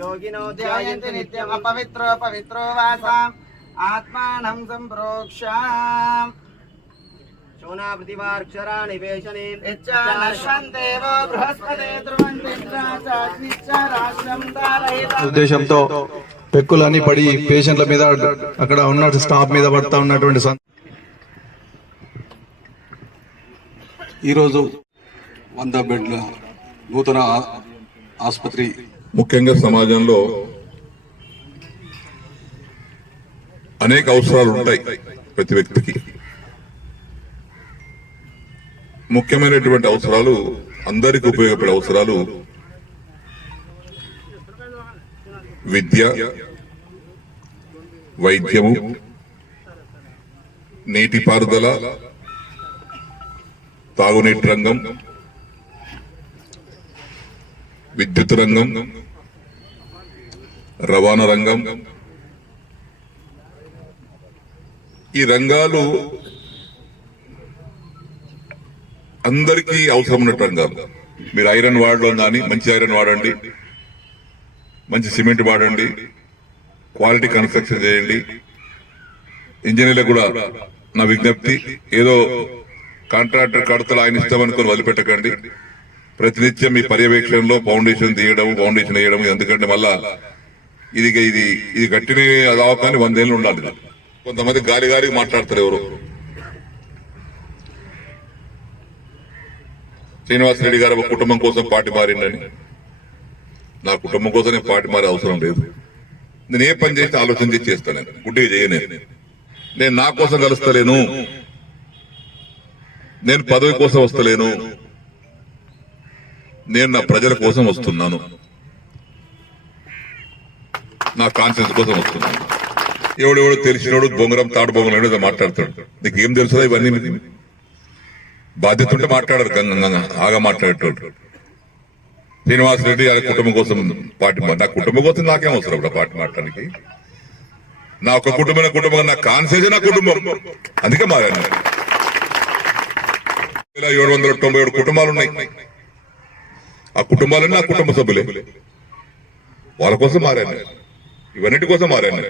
योगिनो ध्यायन्ति नित्यम् अपवित्रो पवित्रो वासाम् आत्मानं सम्प्रोक्ष्याम् शोना प्रतिवार्क्षराणि वेशने नश्वन्तेवो बृहस्पते ध्रुवन्तिश्चाग्निश्च तारयिता ఉద్దేశంతో పెక్కులన్నీ పడి పేషెంట్ల మీద అక్కడ ఉన్న స్టాఫ్ మీద పడతా ఉన్నటువంటి ఈరోజు 100 బెడ్ల నూతన ఆసుపత్రి ముఖ్యంగా సమాజంలో అనేక అవసరాలు ఉంటాయి. ప్రతి వ్యక్తికి ముఖ్యమైనటువంటి అవసరాలు, అందరికి ఉపయోగపడే అవసరాలు విద్య, వైద్యము, నీటిపారుదల, తాగునీటి రంగం, విద్యుత్ రంగం, రవాణా రంగం. ఈ రంగాలు అందరికీ అవసరం ఉన్న రంగాలు. మీరు ఐరన్ వాడడం కానీ మంచి ఐరన్ వాడండి, మంచి సిమెంట్ వాడండి, క్వాలిటీ కన్స్ట్రక్షన్ చేయండి. ఇంజనీర్లకు కూడా నా విజ్ఞప్తి, ఏదో కాంట్రాక్టర్ కడతలు ఆయన ఇష్టం అనుకుని వదిలిపెట్టకండి. ప్రతినిత్యం మీ పర్యవేక్షణలో ఫౌండేషన్ తీయడం, ఫౌండేషన్ వేయడం. ఎందుకంటే మళ్ళా ఇది కట్టిన అదావకాన్ని 100 ఏళ్ళు ఉండాలి. కొంతమంది గాలి గాలికి మాట్లాడతారు. ఎవరు శ్రీనివాసరెడ్డి గారు ఒక కుటుంబం కోసం పార్టీ మారిందని. నా కుటుంబం కోసం నేను పార్టీ మారే అవసరం లేదు. నేను ఏ పని చేసి ఆలోచన చేసి చేస్తాను, గుడ్డిగా చేయను. నేను నా కోసం కలుస్తలేను, నేను పదవి కోసం వస్తలేను, నేను నా ప్రజల కోసం వస్తున్నాను, నా కాన్షియన్స్ కోసం వస్తున్నాను. ఎవడెవడు తెలిసినోడు బొంగరం తాడు బొంగరం ఏదో మాట్లాడతాడు. నీకు ఏం తెలుసుదా ఇవన్నీ? బాధ్యత ఉంటే మాట్లాడారు, ఆగా మాట్లాడేటోడు. శ్రీనివాసరెడ్డి గారి కుటుంబం కోసం పార్టీ, నా కుటుంబం కోసం నాకేం అవసరం ఇప్పుడు పార్టీ మాట్లాడానికి? నా ఒక కుటుంబం, నా కాన్షియస్ నా కుటుంబం, అందుకే మారాను. 797 కుటుంబాలు ఉన్నాయి. ఆ కుటుంబాలన్నీ నా కుటుంబ సభ్యులే. వాళ్ళ కోసం మారాను, ఇవన్నిటి కోసం మారాను.